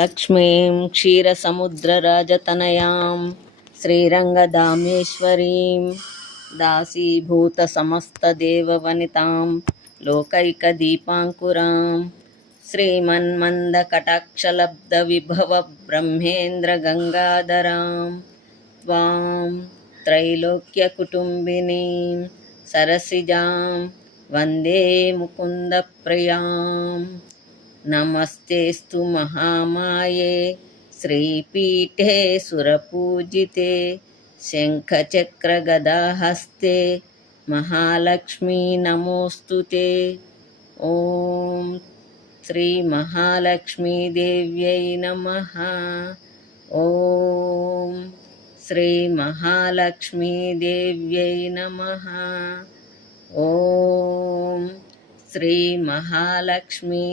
లక్ష్మీం క్షీరసముద్రరాజతనయాం శ్రీరంగదామేశ్వరీం దాసీభూతసమస్తదేవవనితాం లోకైకదీపాంకురాం శ్రీమన్మందకటాక్షలబ్ధవిభవబ్రహ్మేంద్రగంగాధరాం త్వాం त्रैलोक्यकुटुम्बिनीं सरसिजां वन्दे मुकुन्दप्रियां नमस्तेऽस्तु महामाये श्रीपीठे सुरपूजिते शङ्खचक्रगदाहस्ते महालक्ष्मी नमोऽस्तु ते। ॐ श्रीमहालक्ष्मीदेव्यै नमः। ॐ श्रीमहालक्ष्मीदेव्यै नमः। ॐ श्रीमहालक्ष्मी